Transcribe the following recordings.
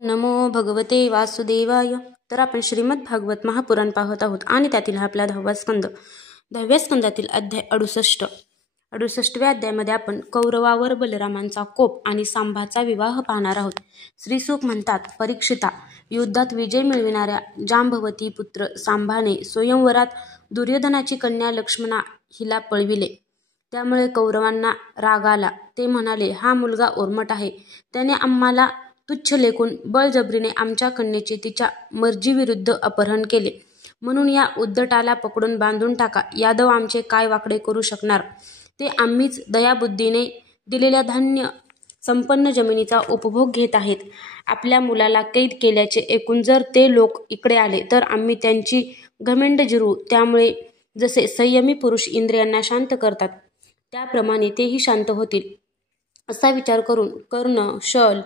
नमो भगवते वासुदेवाय. तर आपण श्रीमद भागवत महापुराण पाहत आहोत आणि त्यातील आपला 10वा स्कंद. 10व्या स्कंदातील अध्याय 68व्या अध्यायामध्ये आपण कौरवावर बलरामांचा कोप आणि सांभाचा विवाह पाहणार आहोत. श्रीसुख म्हणतात, परीक्षिता, युद्धात विजय मिळविणाऱ्या जांबवती पुत्र सांभाने स्वयंवरात दुर्योधनाची कन्या लक्ष्मणा हिला पळविले. त्यामुळे कौरवांना राग आला. ते म्हणाले, हा मुलगा ओर्मट आहे. त्याने आम्हाला तुच्छ लेखून बळजबरीने आमच्या कन्येचे तिच्या मर्जीविरुद्ध अपहरण केले. म्हणून या उद्धटाला पकडून बांधून टाका. यादव आमचे काय वाकडे करू शकणार? ते आम्हीच दयाबुद्धीने दिलेल्या धान्य संपन्न जमिनीचा उपभोग घेत आहेत. आपल्या मुलाला कैद केल्याचे ऐकून जर ते लोक इकडे आले तर आम्ही त्यांची घमेंड जिरवू. त्यामुळे जसे संयमी पुरुष इंद्रियांना शांत करतात त्याप्रमाणे तेही शांत होतील. असा विचार करून कर्ण, शल,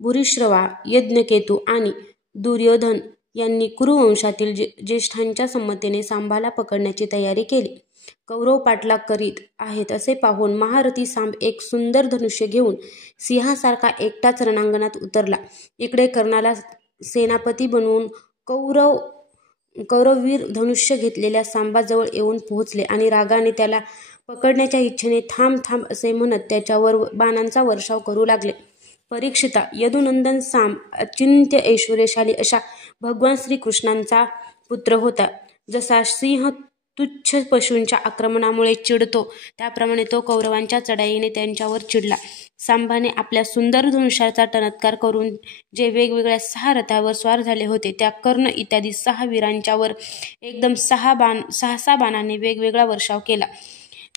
भूरिश्रवा, यज्ञकेतू आणि दुर्योधन यांनी कुरुवंशातील ज्येष्ठांच्या संमतीने सांभाला पकडण्याची तयारी केली. कौरव पाठलाग करीत आहेत असे पाहून महारथी सांब एक सुंदर धनुष्य घेऊन सिंहासारखा एकटाच रणांगणात उतरला. इकडे कर्णाला सेनापती बनवून कौरववीर धनुष्य घेतलेल्या सांबाजवळ येऊन पोहोचले आणि रागाने त्याला पकडण्याच्या इच्छेने थांब थांब असे म्हणत त्याच्यावर बाणांचा वर्षाव करू लागले. परीक्षिता, यदुनंदन सांब अचिंत्य ऐश्वर्यशाली अशा भगवान श्रीकृष्णांचा पुत्र होता. जसा सिंह तुच्छ पशूंच्या आक्रमणामुळे चिडतो त्याप्रमाणे तो कौरवांच्या चढाईने त्यांच्यावर चिडला. सांबाने आपल्या सुंदर धनुष्याचा टणत्कार करून जे वेगवेगळ्या 6 रथावर स्वार झाले होते त्या कर्ण इत्यादी 6 वीरांच्यावर एकदम 6 बाणांनी वेगवेगळा वर्षाव केला.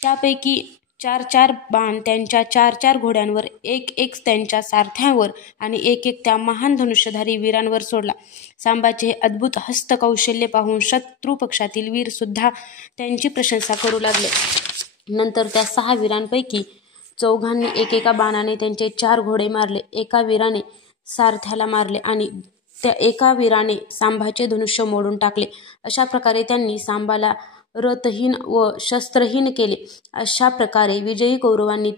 त्यापैकी 4 बाण त्यांच्या 4 घोड्यांवर, एक त्यांच्या सारथ्यांवर आणि एक त्या महान धनुष्यधारी वीरांवर सोडला. सांबाचे हे अद्भुत हस्तकौशल्य पाहून शत्रू पक्षातील वीर सुद्धा त्यांची प्रशंसा करू लागले. नंतर त्या 6 वीरांपैकी 4घांनी एकेका बाणाने त्यांचे 4 घोडे मारले. एका वीराने सारथ्याला मारले आणि त्या एका वीराने सांबाचे धनुष्य मोडून टाकले. अशा प्रकारे त्यांनी सांबाला रथहीन व शस्त्रहीन केले. अशा प्रकारे विजयी कौरवांनी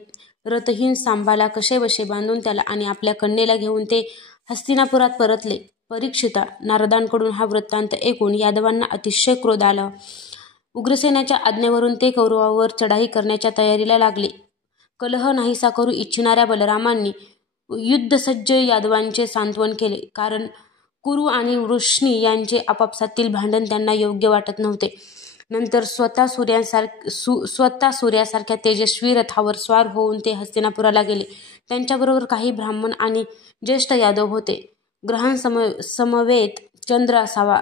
रथहीन सांबाला कसेबसे बांधून त्याला आणि आपल्या कन्येला घेऊन ते हस्तिनापुरात परतले. परीक्षिता, नारदांकडून हा वृत्तांत ऐकून यादवांना अतिशय क्रोध आला. उग्रसेनाच्या आज्ञेवरून ते कौरवावर चढाई करण्याच्या तयारीला लागले. कलह नाहीसा करू इच्छिणाऱ्या बलरामांनी युद्धसज्ज यादवांचे सांत्वन केले, कारण कुरु आणि वृष्णी यांचे आपापसातील भांडण त्यांना योग्य वाटत नव्हते. नंतर स्वतः सूर्यासारख्या तेजस्वी रथावर स्वार होऊन ते हस्तिनापुराला गेले. त्यांच्याबरोबर काही ब्राह्मण आणि ज्येष्ठ यादव होते. ग्रहांसमवेत चंद्र असावा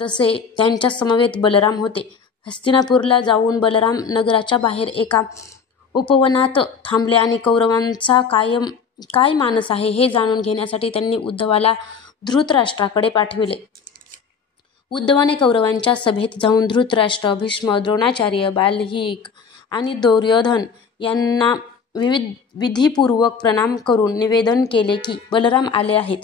तसे त्यांच्या समवेत बलराम होते. हस्तिनापूरला जाऊन बलराम नगराच्या बाहेर एका उपवनात थांबले आणि कौरवांचा काय मानस आहे हे जाणून घेण्यासाठी त्यांनी उद्धवाला धृतराष्ट्राकडे पाठविले. उद्धवाने कौरवांच्या सभेत जाऊन धृतराष्ट्र, भीष्म, द्रोणाचार्य, बाल्हिक आणि दुर्योधन यांना विधीपूर्वक प्रणाम करून निवेदन केले की बलराम आले आहेत.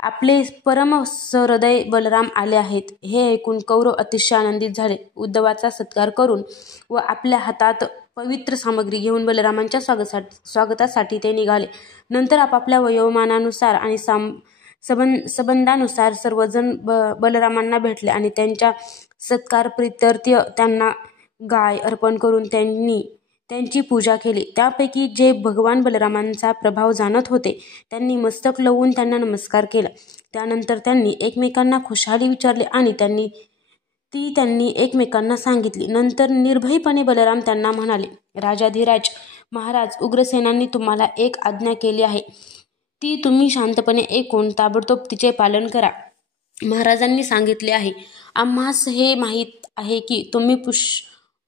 आपले परम सहृदय बलराम आले आहेत. हे ऐकून कौरव अतिशय आनंदित झाले. उद्धवाचा सत्कार करून व आपल्या हातात पवित्र सामग्री घेऊन बलरामांच्या स्वागतासाठी ते निघाले. नंतर आपापल्या वयोमानानुसार आणि संबंधानुसार सर्वजण बलरामांना भेटले आणि त्यांच्या सत्कारप्रित्यर्थ त्यांना गाय अर्पण करून त्यांची पूजा केली. त्यापैकी जे भगवान बलरामांचा प्रभाव जाणत होते त्यांनी मस्तक लवून त्यांना नमस्कार केला. त्यानंतर त्यांनी एकमेकांना खुशाली विचारली आणि त्यांनी एकमेकांना सांगितली. नंतर निर्भयपणे बलराम त्यांना म्हणाले, राजाधिराज महाराज, उग्रसेनांनी तुम्हाला एक आज्ञा केली आहे. ती तुम्ही शांतपणे ऐकून ताबडतोब तिचे पालन करा. महाराजांनी सांगितले आहे, आम्हास हे माहीत आहे की तुम्ही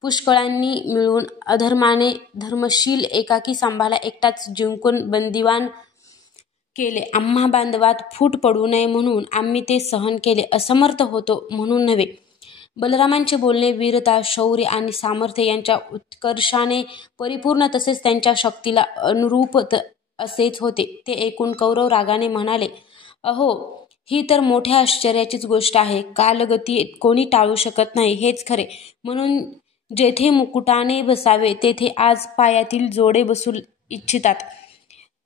पुष्कळांनी मिळून अधर्माने धर्मशील एकाकी सांभाला एकटाच जिंकून बंदिवान केले. आम्हा बांधवात फूट पडू नये म्हणून आम्ही ते सहन केले. असमर्थ होतो म्हणून नव्हे. बलरामांचे बोलणे वीरता, शौर्य आणि सामर्थ्य यांच्या उत्कर्षाने परिपूर्ण तसेच त्यांच्या शक्तीला अनुरूप असेच होते. ते ऐकून कौरव रागाने म्हणाले, अहो, ही तर मोठ्या आश्चर्याचीच गोष्ट आहे. कालगती कोणी टाळू शकत नाही हेच खरे. म्हणून जेथे मुकुटाने बसावे तेथे आज पायातील जोडे बसू इच्छितात.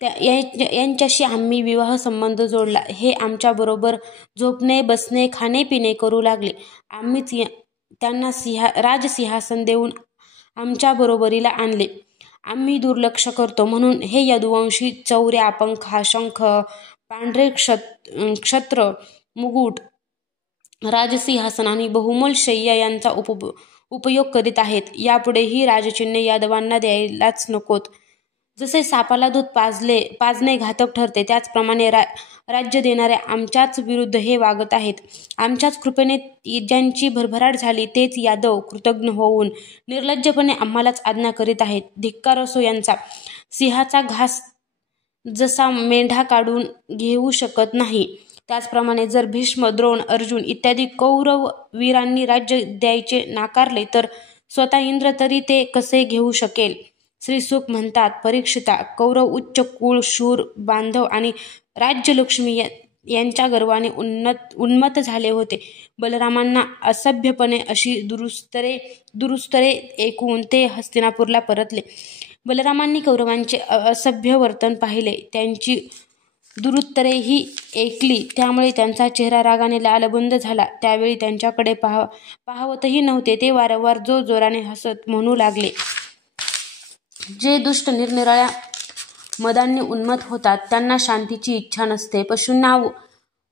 यांच्याशी आम्ही विवाह संबंध जोडला. हे आमच्याबरोबर झोपणे, बसणे, खाणे पिणे करू लागले. आम्हीच त्यांना राजसिंहासन देऊन आमच्या बरोबरीला आणले. आम्ही दुर्लक्ष करतो म्हणून हे यदुवंशी चौऱ्या, पंखा, शंख, पांढरे क्षत्र, मुकुट, राजसिंहासन आणि बहुमोल शय्या यांचा उपयोग करीत आहेत. यापुढेही राजचिन्हे यादवांना द्यायलाच नकोत. जसे सापाला दूध पाजणे घातक ठरते, त्याचप्रमाणे राज्य देणाऱ्या आमच्याच विरुद्ध हे वागत आहेत. आमच्याच कृपेने ज्यांची भरभराट झाली तेच यादव कृतज्ञ होऊन निर्लज्जपणे आम्हालाच आज्ञा करीत आहेत. धिक्कार असो यांचा. सिंहाचा घास जसा मेंढा काढून घेऊ शकत नाही, त्याचप्रमाणे जर भीष्म, द्रोण, अर्जुन इत्यादी कौरव वीरांनी राज्य द्यायचे नाकारले तर स्वतः इंद्र तरी ते कसे घेऊ शकेल. श्रीसुख म्हणतात, परीक्षिता, कौरव उच्च कुळ, शूर, बांधव आणि राज्यलक्ष्मी यांच्या गर्वाने उन्मत्त झाले होते. बलरामांना असभ्यपणे अशी दुरुस्तरे ऐकून ते हस्तिनापूरला परतले. बलरामांनी कौरवांचे असभ्य वर्तन पाहिले, त्यांची दुरुत्तरेही ऐकली. त्यामुळे त्यांचा चेहरा रागाने लालबुंद झाला. त्यावेळी त्यांच्याकडे पाहवतही नव्हते. ते वारंवार जोराने हसत म्हणू लागले, जे दुष्ट निरनिराळ्या मदांनी उन्मत्त होतात त्यांना शांतीची इच्छा नसते. पशूंना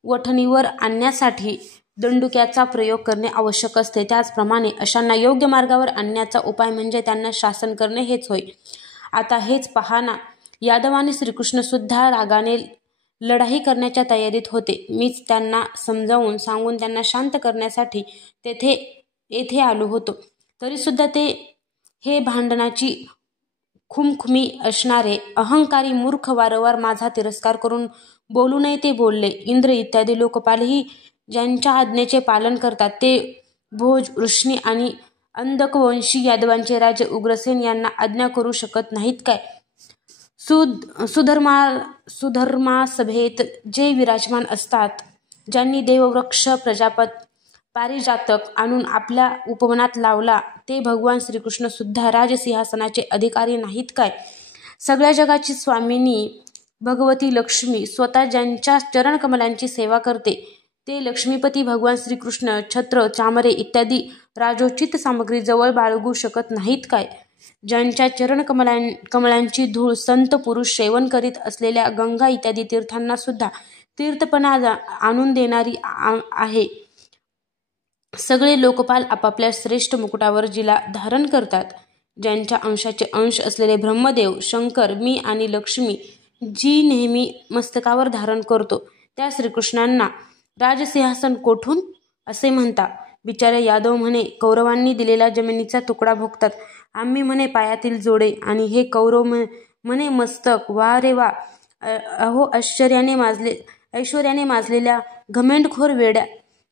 वठणीवर आणण्यासाठी दंडुक्याचा प्रयोग करणे आवश्यक असते. त्याचप्रमाणे अशांना योग्य मार्गावर आणण्याचा उपाय म्हणजे त्यांना शासन करणे हेच होय. आता हेच पहा ना, यादव आणि श्रीकृष्ण सुद्धा रागाने लढाई करण्याच्या तयारीत होते. मीच त्यांना समजावून सांगून त्यांना शांत करण्यासाठी येथे आलो होतो. तरीसुद्धा ते हे भांडणाची खुमखुमी असणारे अहंकारी मूर्ख वारंवार माझा तिरस्कार करून बोलू नये ते बोलले. इंद्र इत्यादी लोकपालही ज्यांच्या आज्ञेचे पालन करतात ते भोज, वृष्णी आणि अंधकवंशी यादवांचे राजे उग्रसेन यांना आज्ञा करू शकत नाहीत काय? सुधर्मा सभेत जे विराजमान असतात, ज्यांनी देववृक्ष, पारिजातक आणून आपल्या उपवनात लावला, ते भगवान श्रीकृष्ण सुद्धा राजसिंहासनाचे अधिकारी नाहीत काय? सगळ्या जगाची स्वामिनी भगवती लक्ष्मी स्वतः ज्यांच्या चरणकमलांची सेवा करते, ते लक्ष्मीपती भगवान श्रीकृष्ण छत्र, चामरे इत्यादी राजोचित सामग्री जवळ बाळगू शकत नाहीत काय? ज्यांच्या चरणकमलांची धूळ संत पुरुष सेवन करीत असलेल्या गंगा इत्यादी तीर्थांना सुद्धा तीर्थपणा आणून देणारी आहे. सगळे लोकपाल आपापल्या श्रेष्ठ मुकुटावर जिला धारण करतात, ज्यांच्या अंशाचे अंश असलेले ब्रह्मदेव, शंकर, मी आणि लक्ष्मी जी नेहमी मस्तकावर धारण करतो, त्या श्रीकृष्णांना राजसिंहासन कोठून असे म्हणता? बिचारे यादव म्हणे कौरवांनी दिलेला जमिनीचा तुकडा भोगतात, आम्ही म्हणे पायातील जोडे, आणि हे कौरव म्हणे मस्तक. वा रे वा! अहो, ऐश्वर्याने माजलेल्या घमेंडखोर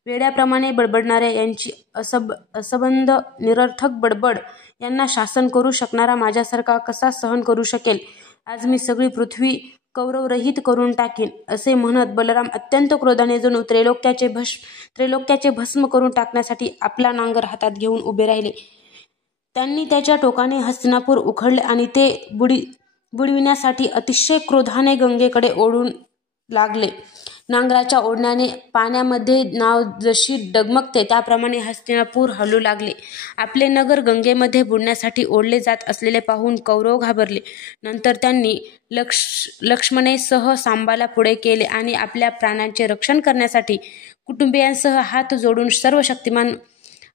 वेड्याप्रमाणे बडबडणाऱ्या यांची असंबंध निरर्थक बडबड यांना शासन करू शकणारा माझ्यासारखा कसा सहन करू शकेल? आज मी सगळी पृथ्वी कौरवरहित करून टाकीन. असे म्हणत बलराम अत्यंत क्रोधाने जणू त्रैलोक्याचे भस्म करून टाकण्यासाठी आपला नांगर हातात घेऊन उभे राहिले. त्यांनी त्याच्या टोकाने हस्तिनापूर उखडले आणि ते बुडविण्यासाठी अतिशय क्रोधाने गंगेकडे ओढून लागले. नांगराच्या ओढण्याने पाण्यामध्ये नाव जशी डगमगते त्याप्रमाणे हस्तिनापूर हलू लागले. आपले नगर गंगेमध्ये बुडण्यासाठी ओढले जात असलेले पाहून कौरव घाबरले. नंतर त्यांनी लक्ष्मणेसह सांबाला पुढे केले आणि आपल्या प्राणांचे रक्षण करण्यासाठी कुटुंबियांसह हात जोडून सर्व शक्तिमान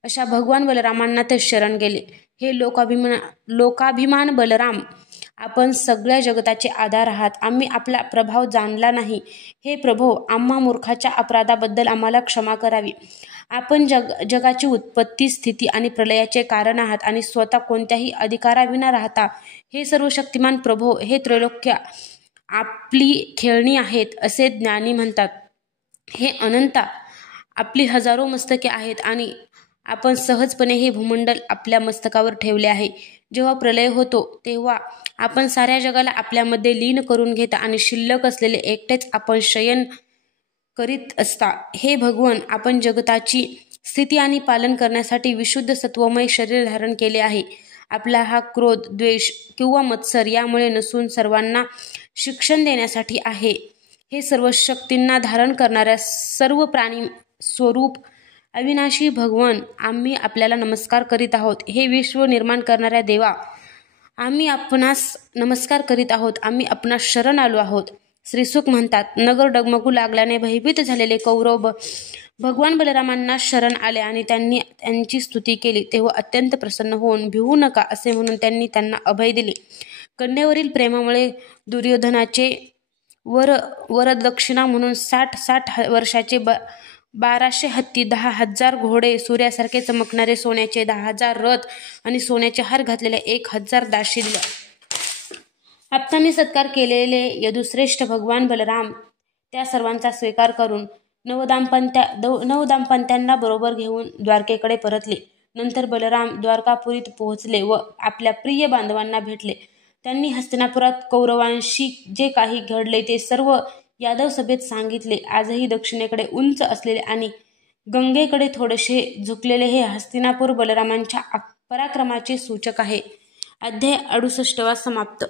अशा भगवान बलरामांना ते शरण गेले. हे लोकाभिमान बलराम, आपण सगळ्या जगताचे आधार आहात. आम्ही आपला प्रभाव जाणला नाही. हे प्रभो, आम्हा मूर्खाच्या अपराधाबद्दल आम्हाला क्षमा करावी. आपण जगाची उत्पत्ती, स्थिती आणि प्रलयाचे कारण आहात आणि स्वतः कोणत्याही अधिकाराविना राहता. हे सर्व शक्तिमान प्रभो, हे त्रैलोक्य आपली खेळणी आहेत असे ज्ञानी म्हणतात. हे अनंता, आपली हजारो मस्तके आहेत आणि आपण सहजपणे हे भूमंडल आपल्या मस्तकावर ठेवले आहे. जेव्हा प्रलय होतो तेव्हा आपण साऱ्या जगाला आपल्यामध्ये लीन करून घेता आणि शिल्लक असलेले एकटेच आपण शयन करीत असता. हे भगवन, आपण जगताची स्थिती आणि पालन करण्यासाठी विशुद्ध सत्वमय शरीर धारण केले आहे. आपला हा क्रोध, द्वेष किंवा मत्सर यामुळे नसून सर्वांना शिक्षण देण्यासाठी आहे. हे सर्व शक्तींना धारण करणाऱ्या सर्व प्राणी स्वरूप अविनाशी भगवन, आम्ही आपल्याला नमस्कार करीत आहोत. हे विश्व निर्माण करणाऱ्या देवा, आम्ही आपणास नमस्कार करीत आहोत. आम्ही आपणास शरण आलो आहोत. श्रीसुख म्हणतात, नगर डगमगू लागल्याने भयभीत झालेले कौरव भगवान बलरामांना शरण आले आणि त्यांनी त्यांची स्तुती केली. तेव्हा अत्यंत प्रसन्न होऊन भिवू नका असे म्हणून त्यांनी त्यांना अभय दिले. कन्येवरील प्रेमामुळे दुर्योधनाचे वरदक्षिणा म्हणून 60 वर्षाचे 1200 हत्ती, 10,000 घोडे, सूर्यासारखे चमकणारे सोन्याचे 10,000 रथ आणि सोन्याचे हार घातलेल्या 1,000 दासी दिल्या. आप्तांनी सत्कार केलेले यदुश्रेष्ठ भगवान बलराम त्या सर्वांचा स्वीकार करून नवदाम्पत्यांना बरोबर घेऊन द्वारकेकडे परतले. नंतर बलराम द्वारकापुरीत पोहोचले व आपल्या प्रिय बांधवांना भेटले. त्यांनी हस्तिनापुरात कौरवांशी जे काही घडले ते सर्व यादव सभेत सांगितले. आजही दक्षिणेकडे उंच असलेले आणि गंगेकडे थोडेसे झुकलेले हे हस्तिनापूर बलरामांच्या पराक्रमाचे सूचक आहे. अध्याय 68 समाप्त.